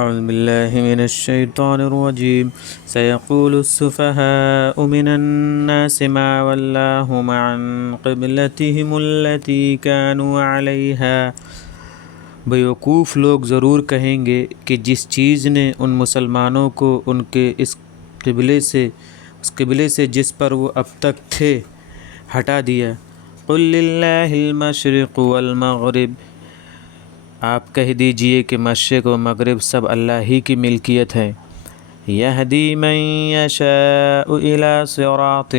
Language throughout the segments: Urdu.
أعوذ بالله من الشيطان الرجيم سيقول السفهاء من الناس ما ولاهم عن قبلتهم التي كانوا عليها بیوقوف لوگ ضرور کہیں گے کہ جس چیز نے ان مسلمانوں کو ان کے اس قبلے سے جس پر وہ اب تک تھے ہٹا دیا۔ قل للہ المشرق والمغرب، آپ کہہ دیجئے کہ مشرق و مغرب سب اللہ ہی کی ملکیت ہے۔ یہدی من یشاء الی صراط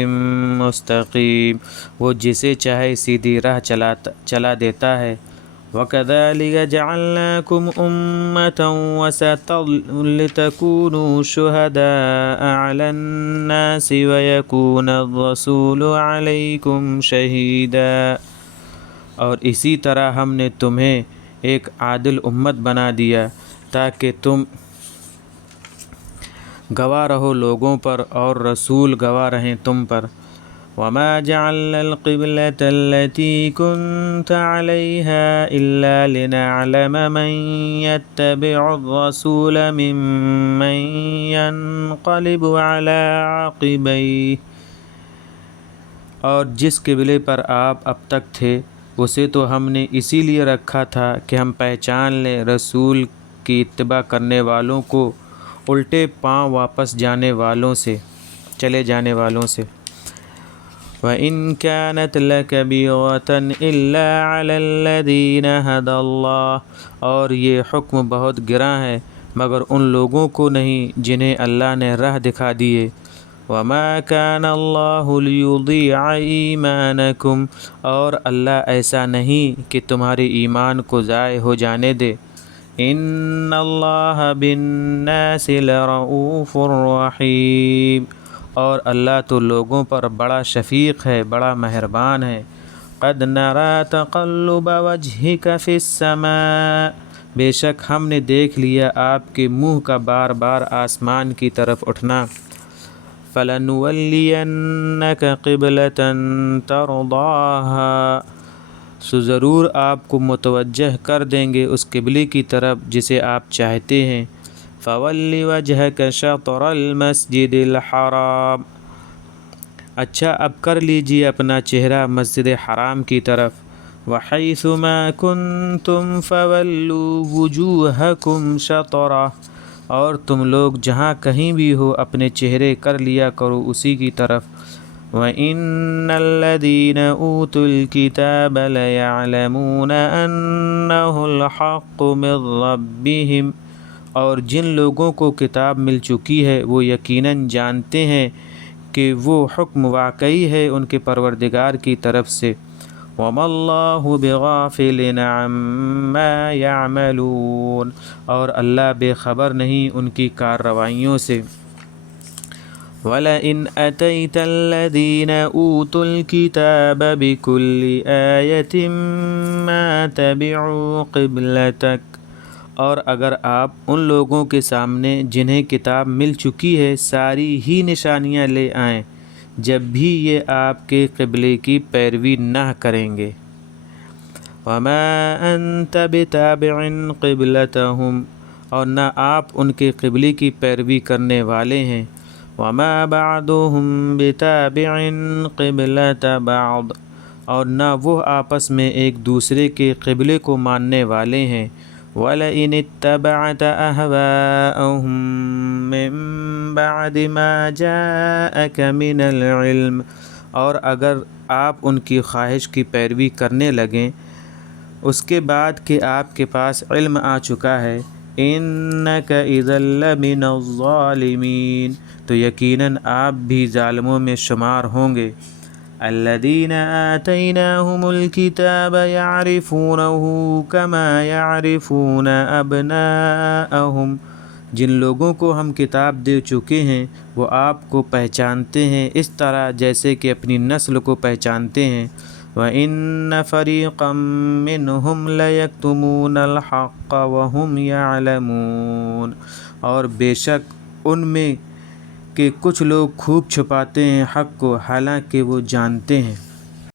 مستقیم، وہ جسے چاہے سیدھی راہ چلا دیتا ہے۔ وَكَذَلِكَ جَعَلْنَاكُمْ أُمَّةً وَسَطًا لِتَكُونُوا شُهَدَاءَ عَلَى النَّاسِ وَيَكُونَ الرَّسُولُ عَلَيْكُمْ شَهِيدًا، اور اسی طرح ہم نے تمہیں ایک عادل امت بنا دیا تاکہ تم گواہ رہو لوگوں پر اور رسول گواہ رہیں تم پر۔ وَمَا جَعَلْنَا الْقِبْلَةَ الَّتِي كُنْتَ عَلَيْهَا إِلَّا لِنَعْلَمَ مَنْ يَتَّبِعُ الرَّسُولَ مِمَّنْ يَنْقَلِبُ عَلَى عَقِبَيْهِ، اور جس قبلے پر آپ اب تک تھے اسے تو ہم نے اسی لیے رکھا تھا کہ ہم پہچان لیں رسول کی اتباع کرنے والوں کو الٹے پاؤں واپس چلے جانے والوں سے۔ وَإِنْ كَانَتْ لَكَبِيرَةً إِلَّا عَلَى الَّذِينَ هَدَى اللَّهُ، اور یہ حکم بہت گراں ہے مگر ان لوگوں کو نہیں جنہیں اللہ نے راہ دکھا دیے۔ وَمَا كَانَ اللَّهُ لِيُضِيعَ إِيمَانَكُمْ، اور اللہ ایسا نہیں کہ تمہارے ایمان کو ضائع ہو جانے دے۔ إِنَّ اللَّهَ بِالنَّاسِ لَرَءُوفٌ رَحِيمٌ، اور اللہ تو لوگوں پر بڑا شفیق ہے، بڑا مہربان ہے۔ قَدْ نَرَى تَقَلُّبَ وَجْهِكَ فِي السَّمَاءِ، بے شک ہم نے دیکھ لیا آپ کے منہ کا بار بار آسمان کی طرف اٹھنا۔ فَلَنُوَلِّيَنَّكَ قِبْلَةً تَرْضَاهَا، سو ضرور آپ کو متوجہ کر دیں گے اس قبلے کی طرف جسے آپ چاہتے ہیں۔ فَوَلِّ وَجْهَكَ شَطْرَ الْمَسْجِدِ الْحَرَامِ، اچھا اب کر لیجئے اپنا چہرہ مسجد حرام کی طرف۔ وَحَيْثُ مَا كُنْتُمْ فَوَلُّوا وُجُوهَكُمْ شَطْرَهُ، اور تم لوگ جہاں کہیں بھی ہو اپنے چہرے کر لیا کرو اسی کی طرف۔ وَإِنَّ الَّذِينَ أُوتُوا الْكِتَابَ لَيَعْلَمُونَ أَنَّهُ الْحَقُّ مِنْ رَبِّهِمْ، اور جن لوگوں کو کتاب مل چکی ہے وہ یقیناً جانتے ہیں کہ وہ حکم واقعی ہے ان کے پروردگار کی طرف سے۔ وَمَا اللَّهُ بِغَافِلٍ عَمَّا يَعْمَلُونَ، اور اللہ بے خبر نہیں ان کی کارروائیوں سے۔ وَلَئِنْ أَتَيْتَ الَّذِينَ أُوتُوا الْكِتَابَ بِكُلِّ آيَةٍ مَا تَبِعُوا قِبْلَتَكَ، اور اگر آپ ان لوگوں کے سامنے جنہیں کتاب مل چکی ہے ساری ہی نشانیاں لے آئیں جب بھی یہ آپ کے قبلے کی پیروی نہ کریں گے۔ وَمَا أَنْتَ بِتَابِعٍ قِبْلَتَهُمْ، اور نہ آپ ان کے قبلے کی پیروی کرنے والے ہیں۔ وَمَا بَعْضُهُمْ بِتَابِعٍ قِبْلَةَ بَعْضٍ، اور نہ وہ آپس میں ایک دوسرے کے قبلے کو ماننے والے ہیں۔ وَلَئِنِ اتَّبَعْتَ أَهْوَاءَهُمْ مِنْ بَعْدِ مَا جَاءَكَ مِنَ الْعِلْمِ، اور اگر آپ ان کی خواہش کی پیروی کرنے لگیں اس کے بعد کہ آپ کے پاس علم آ چکا ہے، إِنَّكَ إِذًا لَّمِنَ الظَّالِمِينَ، تو یقیناً آپ بھی ظالموں میں شمار ہوں گے۔ الَّذِينَ آتَيْنَاهُمُ الْكِتَابَ يَعْرِفُونَهُ كَمَا يَعْرِفُونَ أَبْنَاءَهُمْ، جن لوگوں کو ہم کتاب دے چکے ہیں وہ آپ کو پہچانتے ہیں اس طرح جیسے کہ اپنی نسل کو پہچانتے ہیں۔ وَإِنَّ فَرِيقًا مِّنْهُمْ لَيَكْتُمُونَ الْحَقَّ وَهُمْ يَعْلَمُونَ، اور بے شک ان میں کہ کچھ لوگ خوب چھپاتے ہیں حق کو حالانکہ وہ جانتے ہیں۔